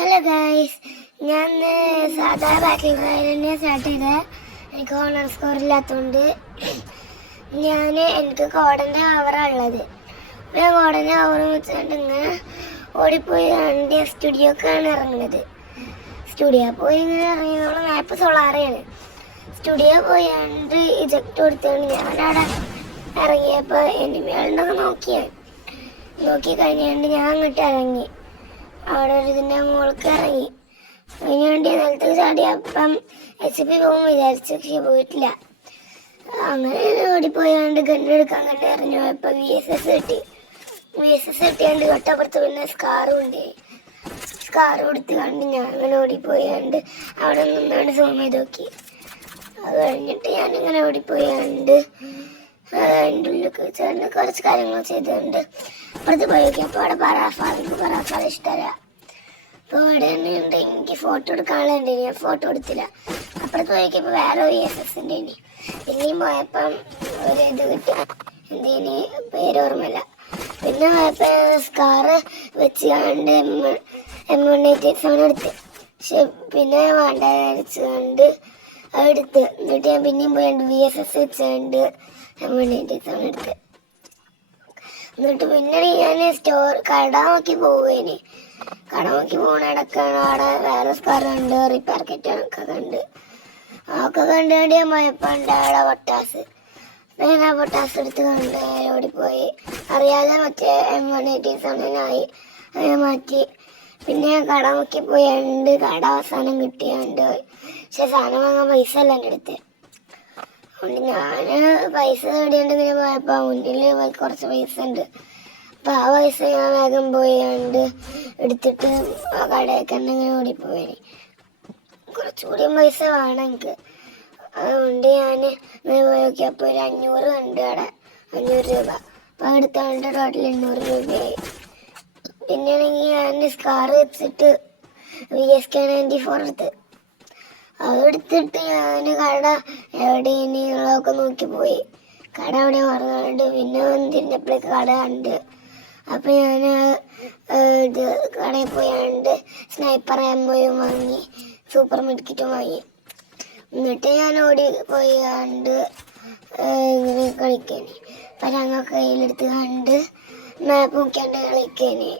Hello guys, ഞാൻ സാധാ ബാറ്റിൽ royal തന്നെ സ്റ്റാർട്ട് ചെയ്തത്. എനിക്ക് ഓണർ സ്കോർ ഇല്ലാത്തതുകൊണ്ട് എനിക്ക് കോടൻ്റെ കവറാണ് ഉള്ളത്. ഞാൻ കോടൻ്റെ കവർ വെച്ചിട്ട് ഇങ്ങനെ ഓടിപ്പോയി വണ്ടി സ്റ്റുഡിയോക്കാണ് ഇറങ്ങുന്നത്. സ്റ്റുഡിയോ പോയി ഇങ്ങനെ ഇറങ്ങിയോളം മാപ്പ് സോളാറയാണ്. സ്റ്റുഡിയോ പോയി കണ്ട് ഇജക്റ്റ് കൊടുത്താണ് ഞാനവിടെ ഇറങ്ങിയപ്പോൾ എനിമികളുണ്ടൊക്കെ നോക്കി കഴിഞ്ഞുകൊണ്ട് ഞാൻ അങ്ങോട്ട് ഇറങ്ങി. അവിടെ ഒരു ഇതിൻ്റെ മുകൾക്ക് ഇറങ്ങി അതിന് വേണ്ടി നിലത്ത് ചാടി. അപ്പം HP പോകും വിചാരിച്ചു, പക്ഷെ പോയിട്ടില്ല. അങ്ങനെ ഓടിപ്പോയാണ്ട് ഗണ്ണെടുക്കാൻ കണ്ട് എറിഞ്ഞു പോയപ്പോൾ VSS കിട്ടിയാണ്ട് തൊട്ടപ്പുറത്ത് പിന്നെ സ്കാറും ഉണ്ട്. സ്കാർ കൊടുത്ത് കണ്ട് ഞാൻ അങ്ങനെ ഓടിപ്പോയാണ്ട് അവിടെ നിന്നാണ്ട് സൂം ചെയ്ത് നോക്കി. അത് കഴിഞ്ഞിട്ട് ഞാനിങ്ങനെ ഓടിപ്പോയാണ്ട് അതിൻ്റെ ഉള്ളിലേക്ക് ചേർന്ന് കുറച്ച് കാര്യങ്ങൾ ചെയ്തുകൊണ്ട് അപ്പുറത്ത് പോയി നോക്കി. അപ്പോൾ അവിടെ പറാഫാൽ ഇഷ്ടമല്ല. അപ്പോൾ ഇവിടെ തന്നെ ഉണ്ട്. എനിക്ക് ഫോട്ടോ എടുക്കാനുള്ളത് ഞാൻ ഫോട്ടോ എടുത്തില്ല. അപ്പുറത്ത് പോയി നോക്കിയപ്പോൾ വേറെ VSSൻ്റെ ഇനി പിന്നെയും പോയപ്പം ഒരു ഇത് കിട്ടി. എന്തിന് പേര് ഓർമ്മയില്ല. പിന്നെ പോയപ്പോൾ സ്കാറ് വെച്ച് കണ്ട് M187 എടുത്ത്. പക്ഷെ പിന്നെ വേണ്ട വരച്ച് കണ്ട് അതെടുത്ത്. എന്നിട്ട് ഞാൻ പിന്നെയും പോയിട്ട് VSS വെച്ചുകൊണ്ട് M187 എടുത്ത്. എന്നിട്ട് പിന്നെ ഞാൻ കട നോക്കി പോവുകയാണ്. കട നോക്കി പോകണടക്കാണ് അവിടെ വേറെ സ്കാർ കണ്ട് റിപ്പയർ കിറ്റൊക്കെ കണ്ട് അതൊക്കെ കണ്ടുകൊണ്ട് ഞാൻ പോയപ്പോൾ ഉണ്ട് അവിടെ പൊട്ടാസ്. ഞാൻ ആ പൊട്ടാസ് എടുത്ത് കണ്ട് ഓടിപ്പോയി. അറിയാതെ മറ്റേ M187 അതിനെ മാറ്റി. പിന്നെ ഞാൻ കട നോക്കി പോയാണ്ട് കട അവസാനം കിട്ടിയാണ്ട്. പക്ഷെ സാധനം വാങ്ങാൻ പൈസ അല്ല എൻ്റെ അടുത്ത്. അതുകൊണ്ട് ഞാൻ പൈസ തേടിയാണ്ട് ഇങ്ങനെ പോയപ്പോൾ മുന്നിൽ കുറച്ച് പൈസ ഉണ്ട്. അപ്പോൾ ആ പൈസ ഞാൻ വേഗം പോയാണ്ട് എടുത്തിട്ട് ആ കടയൊക്കെ ഇങ്ങനെ ഓടിപ്പോയി. കുറച്ചുകൂടി പൈസ വേണം എനിക്ക്. അതുകൊണ്ട് ഞാൻ ഇങ്ങനെ പോയി നോക്കിയപ്പോൾ ഒരു 500 ഉണ്ട് അവിടെ, 500 രൂപ. അപ്പോൾ എടുത്താണ്ട് ടോട്ടൽ 800 രൂപയായി. പിന്നെയാണെങ്കിൽ ഞാൻ സ്കാർ വെച്ചിട്ട് VSK94 എടുത്ത്. അതെടുത്തിട്ട് ഞാൻ കട എവിടെയൊക്കെ നോക്കി പോയി. കട അവിടെ മറന്നുകൊണ്ട് പിന്നെ തിരിഞ്ഞപ്പോഴേക്ക് കട കണ്ട്. അപ്പം ഞാൻ ഇത് കടയിൽ പോയാണ്ട് സ്നൈപ്പർ ആകുമ്പോഴും വാങ്ങി, സൂപ്പർ മെഡിക്കിറ്റും വാങ്ങി. എന്നിട്ട് ഞാൻ ഓടി പോയി കണ്ട് ഇങ്ങനെ കളിക്കേനെ. അപ്പം ഞങ്ങൾ കയ്യിലെടുത്ത് കണ്ട് മാപ്പ് നോക്കിയാണ്ട് കളിക്കേനെ.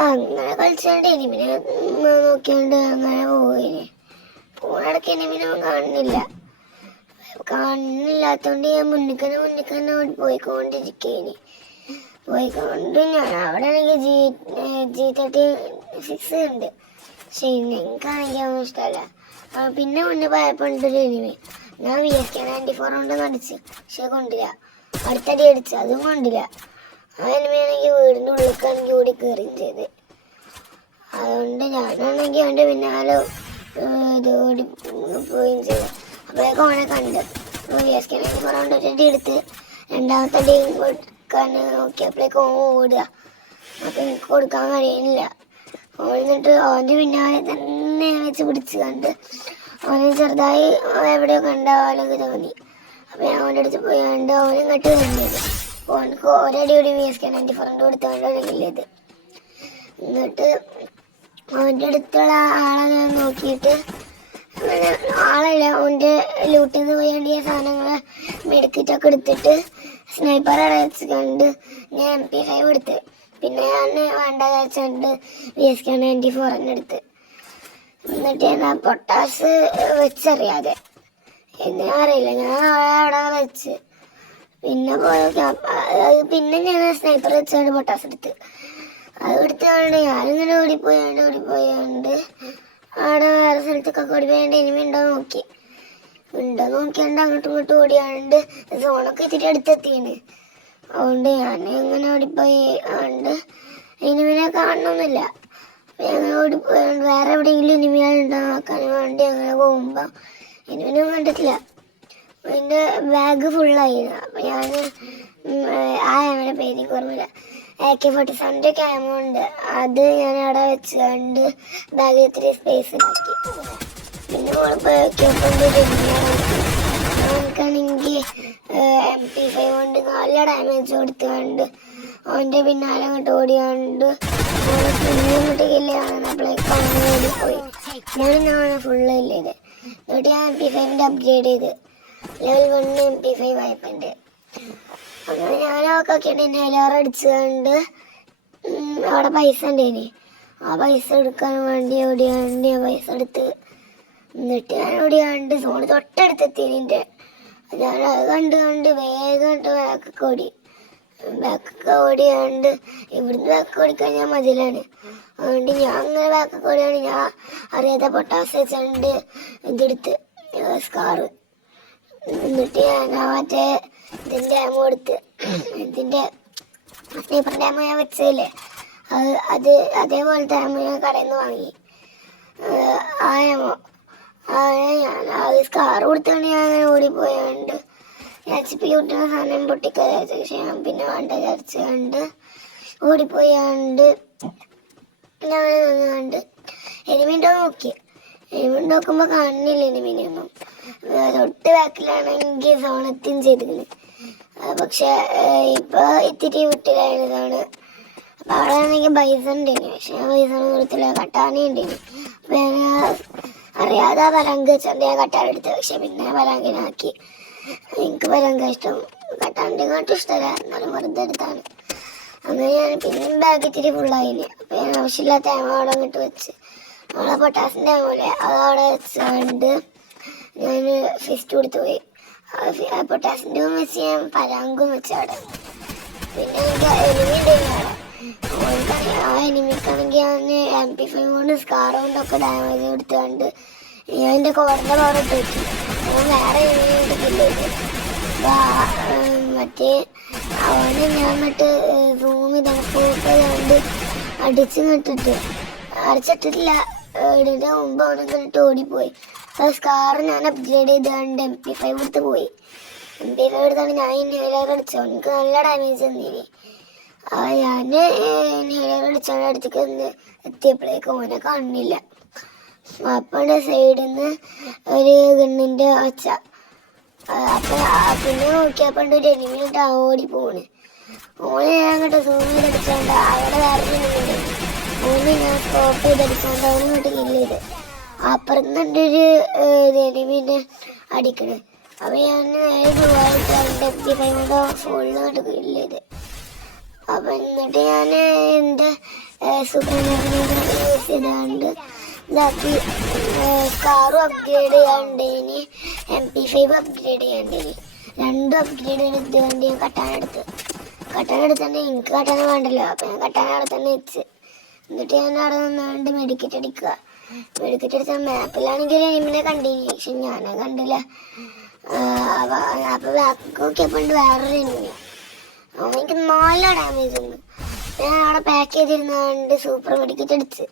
അങ്ങനെ കളിച്ചാണ്ട് എനിമിനെ നോക്കിയാണ്ട് അങ്ങനെ പോയിനെ. ഫോണിടയ്ക്ക് എനിമിനെ കാണുന്നില്ലാത്തതുകൊണ്ട് ഞാൻ മുന്നിക്കന്നെ ഓടി പോയിക്കൊണ്ടിരിക്കേനെ. ഞാൻ അവിടെ ആണെങ്കിൽ G36 ഉണ്ട്. പക്ഷെ എനിക്കാണെങ്കിൽ അതൊന്നും ഇഷ്ടമല്ല. പിന്നെ മുന്നേ പോയപ്പോൾ ഉണ്ടൊരു എനിമി. ഞാൻ VSK94 കൊണ്ട് അടിച്ച്, പക്ഷെ കൊണ്ടില്ല. അടുത്തടി അടിച്ച്, അതും കൊണ്ടില്ല. ആ എനിമിയാണെങ്കിൽ വീടിൻ്റെ ഉള്ളിലേക്കാണെങ്കിൽ ഓടി കയറുകയും ചെയ്ത്. അതുകൊണ്ട് ഞാനാണെങ്കിൽ അവൻ്റെ പിന്നാലെ ഇത് ഓടി പോവുകയും ചെയ്തു. അപ്പോഴേക്കും അവനെ കണ്ട് VSK94 കൊണ്ട് ഒരടി എടുത്ത് രണ്ടാമത്തെ അടി കൊടുക്കാൻ നോക്കിയപ്പോഴേക്കും ഓടുക. അപ്പം എനിക്ക് കൊടുക്കാൻ കഴിയുന്നില്ല. ഓടുന്നിട്ട് അവൻ്റെ പിന്നാലെ തന്നെ വെച്ച് പിടിച്ച് കണ്ട് അവനെ ചെറുതായി എവിടെയോ കണ്ട പോലൊക്കെ തോന്നി. അപ്പം ഞാൻ അവൻ്റെ അടുത്ത് പോയി കണ്ട് അവനും കട്ട് വരുന്നത്. അവനക്ക് ഒരടി കൂടി VSK94 കൊടുത്തുകൊണ്ട് ഒഴുകില്ലത്. എന്നിട്ട് അവൻ്റെ അടുത്തുള്ള ആളെ ഞാൻ നോക്കിയിട്ട് ആളല്ല, അവൻ്റെ ലൂട്ടിൽ നിന്ന് പോയി സാധനങ്ങൾ മെഡിക്കറ്റൊക്കെ എടുത്തിട്ട് സ്നൈപ്പർ അടച്ച് കണ്ട് ഞാൻ MP5 എടുത്ത്. പിന്നെ ഞാൻ വേണ്ട വെച്ചുകൊണ്ട് VSK94 എടുത്ത്. എന്നിട്ട് ഞാൻ ആ പൊട്ടാസ് വെച്ചറിയാതെ എന്നെ അറിയില്ല, ഞാൻ അവിടെ വെച്ച് പിന്നെ പിന്നെ ഞാൻ സ്നൈപ്പർ വെച്ചുകൊണ്ട് പൊട്ടാസ് എടുത്ത്. അത് എടുത്തുകൊണ്ട് ഞാനിങ്ങനെ ഓടിപ്പോയാണ്ട് അവിടെ വേറെ സ്ഥലത്തൊക്കെ ഓടിപ്പോയാണ്ട് എനിമി ഉണ്ടോ നോക്കിയാണ്ട് അങ്ങോട്ടും ഇങ്ങോട്ടും ഓടിയാണ്ട് സോണൊക്കെ ഇത്തിരി അടുത്തെത്തിയാണ്. അതുകൊണ്ട് ഞാൻ അങ്ങനെ ഓടിപ്പോയി അതുകൊണ്ട് എനിമിനെ കാണണമെന്നില്ല. അങ്ങനെ ഓടിപ്പോയാണ്ട് വേറെ എവിടെയെങ്കിലും എനിമികളുണ്ടോ നോക്കാൻ വേണ്ടി അങ്ങനെ പോകുമ്പോൾ എനിമിനും കണ്ടിട്ടില്ല. എൻ്റെ ബാഗ് ഫുള്ളായിരുന്നു. അപ്പം ഞാൻ അവൻ്റെ പേരേക്ക് ഓർമ്മയില്ല. AK-47 ക്യാമുണ്ട്. അത് ഞാൻ അവിടെ വെച്ച് കണ്ട് ബാഗിൽ ഇത്തിരി സ്പേസ് ഉണ്ടാക്കി. പിന്നെ നമുക്കാണെങ്കിൽ MP5 കൊണ്ട് നല്ല ഡാമേജ് കൊടുത്തുകൊണ്ട് അവൻ്റെ പിന്നാലെ അങ്ങോട്ട് ഓടിയാണ്ട് ഇങ്ങോട്ട് കില്ല് കാണുന്നപ്പോഴേക്കും ഞാനാണ് ഫുള്ള് ഇല്ലേത്. എന്നിട്ട് ഞാൻ MP5 അപ്ഗ്രേഡ് ചെയ്ത് ലെവൽ 1 MP5 വായ്പുണ്ട്. അങ്ങനെ ഞാനൊക്കെ ആക്കിയിട്ട് ഇൻഹേലർ അടിച്ചുകൊണ്ട് അവിടെ പൈസ ഉണ്ടേനി. ആ പൈസ എടുക്കാൻ വേണ്ടി ഓടിയാണ്ട് ഞാൻ പൈസ എടുത്ത് എന്നിട്ട് ഞാൻ ഓടിയാണ്ട് സോണ് തൊട്ടടുത്തെത്തിൻ്റെ. ഞാൻ അത് കണ്ട് വേഗം ബാക്കൊക്കെ ഓടിയാണ്ട് ഇവിടുന്ന് ബാക്ക് ഓടിക്കാൻ ഞാൻ മതിലാണ്. അതുകൊണ്ട് ഞാൻ അങ്ങനെ ബാക്കൊക്കെ ഓടിയാണ്. ഞാൻ അറിയാതെ പൊട്ടാസ് വെച്ചുകൊണ്ട് ഇതെടുത്ത് സ്കാറ്. എന്നിട്ട് ഞാൻ മറ്റേ ഇതിൻ്റെ ആമ കൊടുത്ത് ഇതിൻ്റെ സ്നൈപ്പറിൻ്റെ ആമ ഞാൻ വെച്ചതില്ലേ അത് അതേപോലത്തെ ആമ ഞാൻ കടയിൽ നിന്ന് വാങ്ങി. ആ ആമോ ഞാൻ അത് സ്കാർ കൊടുത്താണ് ഞാൻ അങ്ങനെ ഓടിപ്പോയാണ്ട് HP കിട്ടുന്ന സാധനം പൊട്ടിക്കാതെ ഞാൻ പിന്നെ വേണ്ട വിചാരിച്ചുകൊണ്ട് ഓടിപ്പോയാണ്ട് ഞാൻ നിന്നുകൊണ്ട് എനിമിണ്ടോ നോക്കി. എനിമി നോക്കുമ്പോൾ കാണുന്നില്ല എനിമിനൊന്നും. തൊട്ട് ബാക്കിലാണെങ്കിൽ സോണത്തും ചെയ്തിരുന്നു. പക്ഷെ ഇപ്പോൾ ഇത്തിരി വിട്ടിലായതാണ്. അപ്പം അവിടെ ആണെങ്കിൽ പൈസ ഉണ്ടേനി. പക്ഷെ ഞാൻ പൈസ ഒന്നും കൊടുത്തില്ല. കട്ടാനേ ഉണ്ടേനി. അപ്പം ഞാൻ അറിയാതെ പലങ്ക് വെച്ചോണ്ട് ഞാൻ കട്ടാനെടുത്ത്. പക്ഷെ പിന്നെ പലങ്കിനാക്കി. എനിക്ക് പലങ്ക ഇഷ്ടം, കട്ടാണ്ടിങ്ങോട്ടും ഇഷ്ടമല്ല. എന്നാലും വെറുതെ എടുത്താണ്. അങ്ങനെ ഞാൻ പിന്നെയും ബാഗ് ഇത്തിരി ഫുള്ളായില്ലേ. അപ്പം ഞാൻ ആവശ്യമില്ലാത്ത ആമ അവിടെ അങ്ങോട്ട് വെച്ച് നമ്മളെ പൊട്ടാസിൻ്റെ ആമല്ലേ അതവിടെ വെച്ചുകൊണ്ട് ഞാൻ ഫിസ്റ്റ് കൊടുത്തു പോയി. പൊട്ടാസിൻ്റെ വെച്ച് ഞാൻ പലാങ്കും വെച്ച് അവിടെ. പിന്നെ എനിക്ക് എനിമി ഉണ്ടായിരുന്നു അവിടെ. ആ എനിമിക്കാണെങ്കിൽ ഞാൻ MP5 കൊണ്ട് സ്കാർ കൊണ്ടൊക്കെ ഡാമേജ് കൊടുത്തുകൊണ്ട് ഞാൻ എൻ്റെ കോറിൻ്റെ പവർ ഇട്ട് വെച്ചു. ഞാൻ വേറെ എനിമി എടുക്കില്ല. മറ്റേ അവന് ഞാൻ എന്നിട്ട് റൂമിൽ പോയിട്ട് അടിച്ച് നട്ടിട്ട് അടച്ചിട്ടിട്ടില്ല. ഇതിൻ്റെ മുമ്പ് അവനൊക്കെ ഇട്ട് ഓടിപ്പോയി. ആ സ്കാർ ഞാൻ അപ്ഗ്രേഡ് ചെയ്തുകൊണ്ട് MP5 എടുത്ത് പോയി. MP5 എടുത്താണ് ഞാൻ ഇൻഹേലർ അടിച്ചു. എനിക്ക് നല്ല ഡാമേജ് തന്നീനി. ഞാൻ ഇൻഹേലർ അടിച്ചാണ് അടുത്തേക്ക് എത്തിയപ്പോഴേക്കും ഓനെ കാണുന്നില്ല. അപ്പൻ്റെ സൈഡിൽ നിന്ന് ഒരു ഗണ്ണിൻ്റെ ഒച്ച. അപ്പം പിന്നെ നോക്കിയപ്പോണ്ട് ഒരു എനിമിട്ട് ഓടി പോണ്. ഓനെ ഞാൻ അങ്ങോട്ട് സൂം ചെയ്തടിച്ചോണ്ട് അവിടെ വേറെ എനിമിണ്ട്. ഓന് ഞാൻ സ്കോപ്പ് ചെയ്തടിച്ചോണ്ട് അവന് ഇങ്ങോട്ട് കില്ല് ചെയ്ത്. അപ്പുറത്തുണ്ടൊരു എനിമിനെ അടിക്കണ്. അപ്പം ഞാൻ MP5 ഫുള്ള് ഇങ്ങോട്ട് കില്ല് ചെയ്ത്. അപ്പം എന്നിട്ട് ഞാൻ എൻ്റെ സൂപ്പർ യൂസ് ചെയ്തുകൊണ്ട് ഇതാക്കി സ്കാറും അപ്ഗ്രേഡ് ചെയ്യാണ്ടേനി MP5 അപ്ഗ്രേഡ് ചെയ്യാണ്ടേനി. രണ്ടും അപ്ഗ്രേഡ് ചെയ്തുകൊണ്ട് ഞാൻ കട്ടാനെടുത്തുകൊണ്ട് എനിക്ക് കട്ടാന വേണ്ടല്ലോ. അപ്പം ഞാൻ കട്ടാന അവിടെ തന്നെ വെച്ച് എന്നിട്ട് ഞാൻ അവിടെ നിന്നുകൊണ്ട് മെഡിക്കറ്റ് അടിക്കുക. മെഡിക്കറ്റ് അടിച്ചാൽ മാപ്പിലാണെങ്കിൽ എനിമിനെ കണ്ടിനി. പക്ഷെ ഞാനെ കണ്ടില്ല. അപ്പോൾ ബാക്ക് നോക്കിയപ്പോൾ വേറൊരു എനിമി. എനിക്ക് നല്ല ഡാമേജ് ഉണ്ട്. ഞാൻ അവിടെ പാക്ക് ചെയ്തിരുന്നുകൊണ്ട് സൂപ്പർ മെഡിക്കറ്റ് അടിച്ച്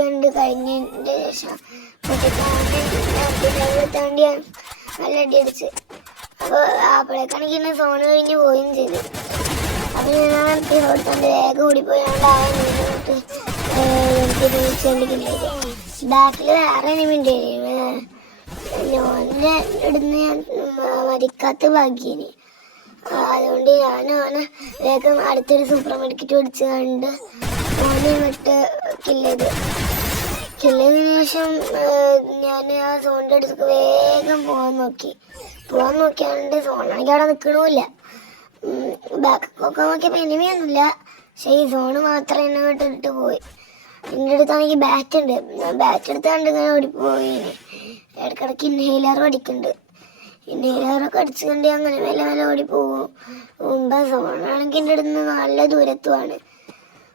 കണ്ട് കഴിഞ്ഞതിൻ്റെ ശേഷം പൊട്ടിത്താണ്ട് ഞാൻ നല്ല അടി അടിച്ച്. അപ്പോൾ അപ്പോഴേക്കാണെങ്കിൽ എന്നെ സോണ് കഴിഞ്ഞ് പോവുകയും ചെയ്തു. അപ്പോൾ ഞാൻ കൊടുത്തോണ്ട് വേഗം ഓടിപ്പോയാണ്ട് ആ നീട്ട് എനിക്ക് ബാക്കിൽ വേറെ എനിമിണ്ട്. ഓനെ ഇടുന്ന് ഞാൻ മരിക്കാത്ത ഭാഗ്യേനി. അതുകൊണ്ട് ഞാൻ ഓനെ വേഗം അടുത്തൊരു സൂപ്പർ മാർക്കറ്റ് ഓടിച്ച് കണ്ട് ഓനെ ഇങ്ങോട്ട് കില്ല് ചെയ്തതിന് ശേഷം ഞാൻ ആ സോണിൻ്റെ അടുത്തേക്ക് വേഗം പോകാൻ നോക്കിയാണ്ട് സോണാണെങ്കിൽ അവിടെ നിൽക്കണമില്ല. ബാക്കൊക്കെ നോക്കിയപ്പോൾ എനിമിയൊന്നുമില്ല. പക്ഷേ ഈ സോണ് മാത്രം എന്നെ ഇങ്ങോട്ട് ഇട്ട് പോയി. എൻ്റെ അടുത്താണെങ്കിൽ ബാറ്റ് ഉണ്ട്. ബാറ്റ് എടുത്താണ്ട് ഇങ്ങനെ ഓടിപ്പോയി. ഇടയ്ക്കിടയ്ക്ക് ഇൻഹേലറും അടിക്കുന്നുണ്ട്. ഇൻഹേലറൊക്കെ അടിച്ചുകൊണ്ട് അങ്ങനെ മെല്ലെ ഓടിപ്പോവും. മുമ്പ് സോണാണെങ്കിൽ എൻ്റെ അടുത്ത് നിന്ന് നല്ല ദൂരത്തുമാണ്.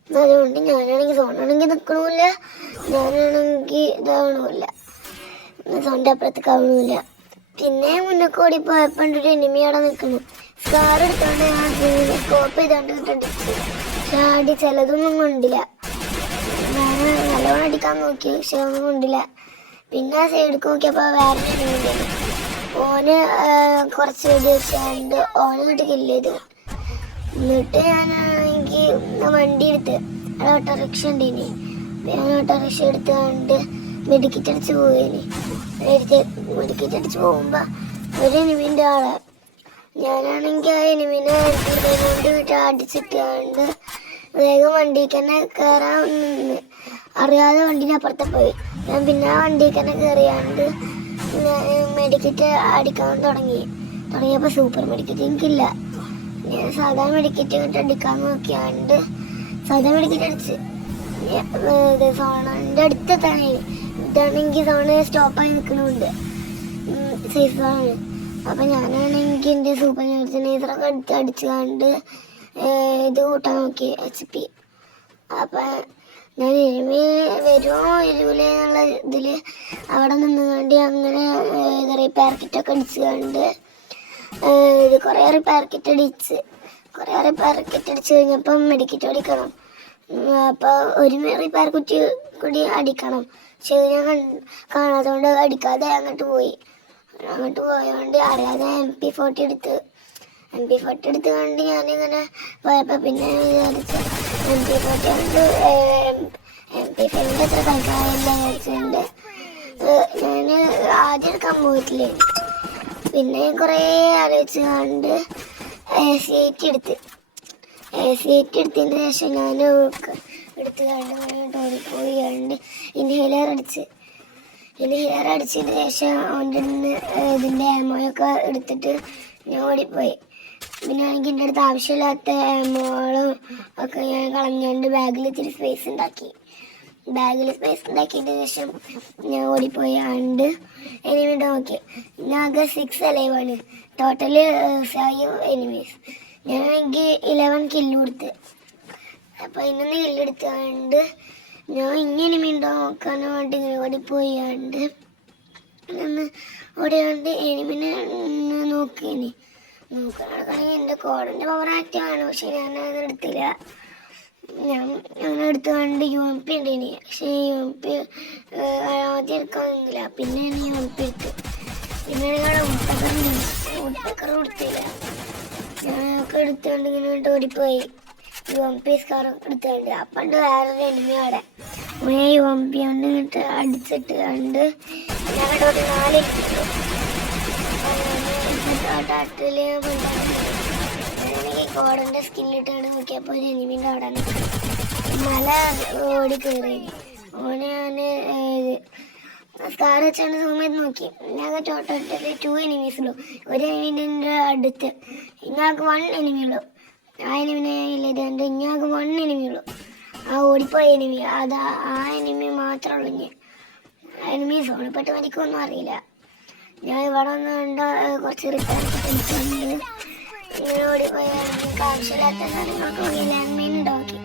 അതുകൊണ്ട് ഞാനാണെങ്കിൽ സോണാണെങ്കിൽ നിൽക്കണമില്ല, ഞാനാണെങ്കിൽ ഇതാവണമില്ല, സോണിൻ്റെ അപ്പുറത്തേക്ക് ആവണമില്ല. പിന്നെ മുന്നൊക്കെ ഓടിപ്പോയപ്പോൾ ഒരു എനിമി അവിടെ നിൽക്കുന്നു. സ്കാർ എടുത്തോണ്ട് ഞാൻ സ്കോപ്പ് ചെയ്തോണ്ട് അടിച്ചു. പക്ഷെ അടി ചിലതൊന്നും കൊണ്ടില്ല. ഞാൻ നല്ലോണം അടിക്കാൻ നോക്കി, പക്ഷെ ഒന്നും കൊണ്ടില്ല. പിന്നെ ആ സൈഡിലേക്ക് നോക്കിയപ്പോൾ വേറെ എനിമിണ്ട്. ഓന് കുറച്ച് വെടി വെച്ചുകൊണ്ട് ഓനെ ഇങ്ങോട്ട് കില്ല് ചെയ്തു. എന്നിട്ട് ഞാനാണെങ്കിൽ വണ്ടി എടുത്ത് അവിടെ ഓട്ടോറിക്ഷ ഉണ്ടേനി. ഞാൻ ഓട്ടോറിക്ഷ എടുത്തുകൊണ്ട് മെഡിക്കറ്റ് അടിച്ച് പോവേനി. മെഡിക്കറ്റ് അടിച്ച് പോകുമ്പോൾ ഒരു എനിമിൻ്റെ ആളെ ഞാനാണെങ്കിൽ ആ എനിമിനെ കൊണ്ട് അടിച്ചിട്ടുകൊണ്ട് വേഗം വണ്ടിക്ക് തന്നെ കയറാൻ നിന്ന്. ആ അറിയാതെ വണ്ടീൻ്റെ അപ്പുറത്തെ പോയി. ഞാൻ പിന്നെ ആ വണ്ടിയിൽ തന്നെ കയറിയാണ്ട് മെഡിക്കറ്റ് അടിക്കാൻ തുടങ്ങിയപ്പോൾ സൂപ്പർ മെഡിക്കറ്റ് എനിക്കില്ല. ഞാൻ സാധാ മെഡിക്കറ്റ് ഇങ്ങോട്ട് അടിക്കാൻ നോക്കിയാണ്ട് സാധാ മെഡിക്കറ്റ് അടിച്ച് സോണിൻ്റെ അടുത്തെത്താണ്. ഇതാണെങ്കിൽ സോണ് സ്റ്റോപ്പായി നിൽക്കണമുണ്ട്, സേഫ് സോണാണ്. അപ്പം ഞാനാണെങ്കിൽ എൻ്റെ സൂപ്പർ നെയ്സറൊക്കെ അടിച്ചുകൊണ്ട് ഇത് കൂട്ടാൻ നോക്കി HP. അപ്പം ഞാൻ എനിമി വരുമോ വരൂലേ എന്നുള്ള ഇതിൽ അവിടെ നിന്നുകൊണ്ട് അങ്ങനെ റിപ്പയർ കിറ്റൊക്കെ അടിച്ചുകൊണ്ട് കുറേ റിപ്പയർ കിറ്റ് അടിച്ച് കഴിഞ്ഞപ്പം മെഡിക്കറ്റ് അടിക്കണം. അപ്പോൾ ഒരു റിപ്പയർ കുറ്റി കൂടി അടിക്കണം. പക്ഷെ ഞാൻ കാണാത്തതുകൊണ്ട് അടിക്കാതെ അങ്ങോട്ട് പോയതുകൊണ്ട് അറിയാതെ MP40 എടുത്ത് കണ്ട് ഞാനിങ്ങനെ പോയപ്പോൾ പിന്നെ വിചാരിച്ചു MP40 കൊണ്ട് MP5 അത്ര കളിക്കാനില്ല വിചാരിച്ചുകൊണ്ട് ഞാൻ ആദ്യം എടുക്കാൻ പോയിട്ടില്ലേ. പിന്നെ കുറേ ആലോചിച്ച് കണ്ട് AC8 എടുത്തതിന് ശേഷം ഞാൻ എടുത്ത് കണ്ട് ഓടിപ്പോയി കണ്ട് ഇൻഹേലർ അടിച്ചതിന് ശേഷം അവൻ്റെ ഇതിൻ്റെ ആമോയൊക്കെ എടുത്തിട്ട് ഞാൻ ഓടിപ്പോയി. പിന്നെ എനിക്ക് എൻ്റെ അടുത്ത് ആവശ്യമില്ലാത്ത ആമോളും ഒക്കെ ഞാൻ കളഞ്ഞുകൊണ്ട് ബാഗിൽ ഇത്തിരി സ്പേസ് ഉണ്ടാക്കിയതിന് ശേഷം ഞാൻ ഓടിപ്പോയി ആണ്ട് എനിമി നോക്കി. ഞാൻ ആകെ 6 അലൈവാണ്, ടോട്ടല് 5 എനിമീസ്. ഞാൻ എനിക്ക് 11 കില്ല് കൊടുത്ത്. അപ്പോൾ 11 കില്ലെടുത്താണ്ട് ഞാൻ ഇനി എനിമി ഉണ്ടോ നോക്കാൻ വേണ്ടി ഇങ്ങനെ ഓടിപ്പോയാണ്ട് എനിമിനെ നോക്കുകയാണെങ്കിൽ എൻ്റെ കോഡിൻ്റെ പവർ ആക്റ്റീവാണ്. പക്ഷെ ഞാനത് എടുത്തില്ല. ഞാൻ അങ്ങനെ എടുത്തുകൊണ്ട് UMP ഉണ്ട് ഇനി. പക്ഷേ UMP ആദ്യം എടുക്കാൻ നിന്നില്ല. പിന്നെ UMP എടുത്ത്. പിന്നെ ഞങ്ങളുടെ ഉട്ടക്കർ കൊടുത്തില്ല. ഞാനൊക്കെ എടുത്തുകൊണ്ട് ഇങ്ങനെ ഓടിപ്പോയി UMP സ്കാറൊക്കെ എടുത്തുകൊണ്ട്. അപ്പം വേറൊരു എനിമി അവിടെ UMP കൊണ്ട് ഇങ്ങോട്ട് അടിച്ചിട്ട് കണ്ട് ഞങ്ങളുടെ 4 തട്ടിൽ എനിക്ക് കോടൻ്റെ സ്കില്ലിട്ടാണ് നോക്കിയപ്പോൾ ഒരു എനിമീൻ്റെ അവിടെ മല ഓടി കയറി. ഓനെ ഞാൻ സ്കാർ വെച്ചാണ് സൂം ചെയ്ത് നോക്കി. ഞങ്ങൾക്ക് ടോട്ടൽ 2 എനിമീസുള്ളൂ. ഒരു എനിമീൻ്റെ അടുത്ത് ഇങ്ങാക്ക് 1 എനിമിയുള്ളൂ. ആ എനിമിനെ ഇല്ലാണ്ട് ഇങ്ങാക്ക് 1 എനിമിയുള്ളൂ. ആ ഓടിപ്പോയ എനിമി ആ എനിമി മാത്രമേ ഉള്ളൂ. എനിമി സോണിപ്പെട്ട് മരിക്കുമൊന്നും അറിയില്ല. ഞാൻ ഇവിടെ ഒന്ന് കണ്ട കുറച്ച് റിപ്പയർ ഇങ്ങനെ ഓടിപ്പോയി. ആവശ്യമില്ലാത്ത സാധനങ്ങൾക്ക് ലാൻഡ് മൈൻ ഉണ്ടാക്കി.